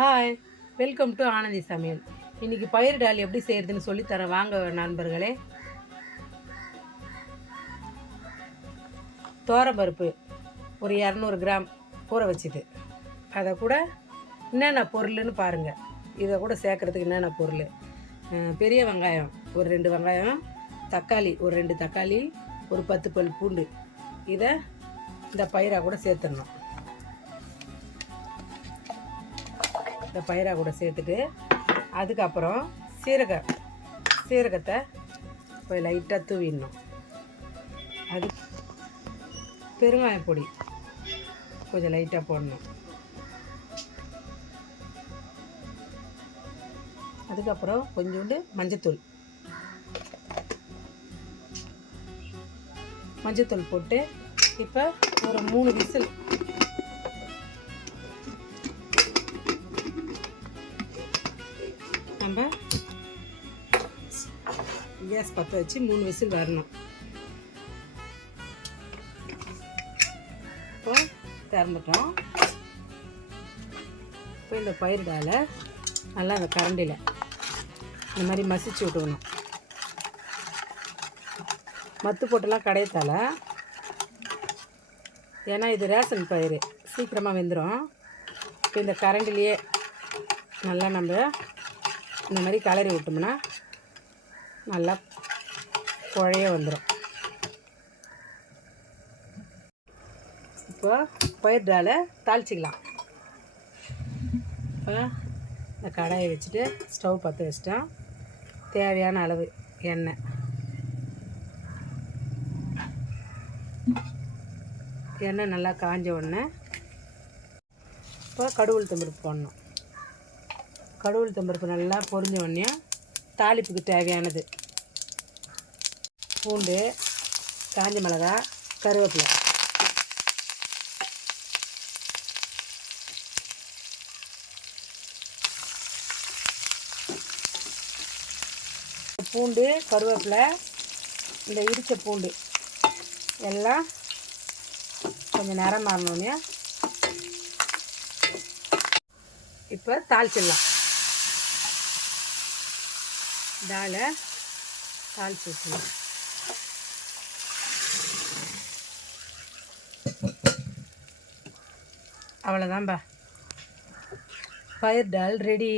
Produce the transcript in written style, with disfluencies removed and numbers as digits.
Hi, welcome to Anandhi சமையல். இன்றைக்கி பயிர் டால் எப்படி செய்கிறதுன்னு சொல்லித்தரேன் வாங்க நண்பர்களே. பருப்பு ஒரு 200 கிராம் ஊற வச்சுது. அதை கூட என்னென்ன பொருள்னு பாருங்கள். இதை கூட சேர்க்குறதுக்கு என்னென்ன பொருள்: பெரிய வெங்காயம் ஒரு 2 வெங்காயம், தக்காளி ஒரு 2 தக்காளி, ஒரு 10 பல் பூண்டு. இதை இந்த பயிராக கூட சேர்த்துடணும். இந்த பயிராக கூட சேர்த்துட்டு அதுக்கப்புறம் சீரகத்தை போய் லைட்டாக தூவிடணும். அது பெருங்காயம் பொடி கொஞ்சம் லைட்டாக போடணும். அதுக்கப்புறம் கொஞ்சோண்டு மஞ்சத்தூள் போட்டு இப்போ ஒரு 3 விசில் நம்ம கேஸ் பற்ற வச்சு 3 விசில் வரணும். இப்போ திறந்துட்டோம். இப்போ இந்த பயிர் டாலை நல்லா அந்த கரண்டியில் இந்த மாதிரி மசிச்சு விட்டுக்கணும். மத்து போட்டெல்லாம் கடையத்தால், ஏன்னா இது ரேஷன் பயிர் சீக்கிரமாக வெந்துடும். இப்போ இந்த கரண்டிலேயே நல்லா நம்ம இந்த மாதிரி கலரி விட்டோம்னா நல்லா குழைய வந்துடும். இப்போ பயிர் டாலை தாளிச்சிக்கலாம். இப்போ இந்த கடாயை வச்சுட்டு ஸ்டவ் பற்ற வச்சிட்டோம். தேவையான அளவு எண்ணெய் நல்லா காஞ்ச உடனே இப்போ கடுகு உளுத்தம் பருப்பு போடணும். கடுகு உளுத்தம் பருப்பு நல்லா பொரிஞ்ச உடனே தாளிப்புக்கு தேவையானது பூண்டு, காஞ்ச மிளகாய், கருவேப்பிலை. பூண்டு, கருவேப்பிலை, இந்த இடித்த பூண்டு எல்லாம் கொஞ்சம் நிறம் மாறினோடனே இப்போ தாளிச்சிடலாம். டாலை தாளிச்சு வச்சுக்கலாம். அவ்வளோதான்பா, பயிர் டால் ரெடி.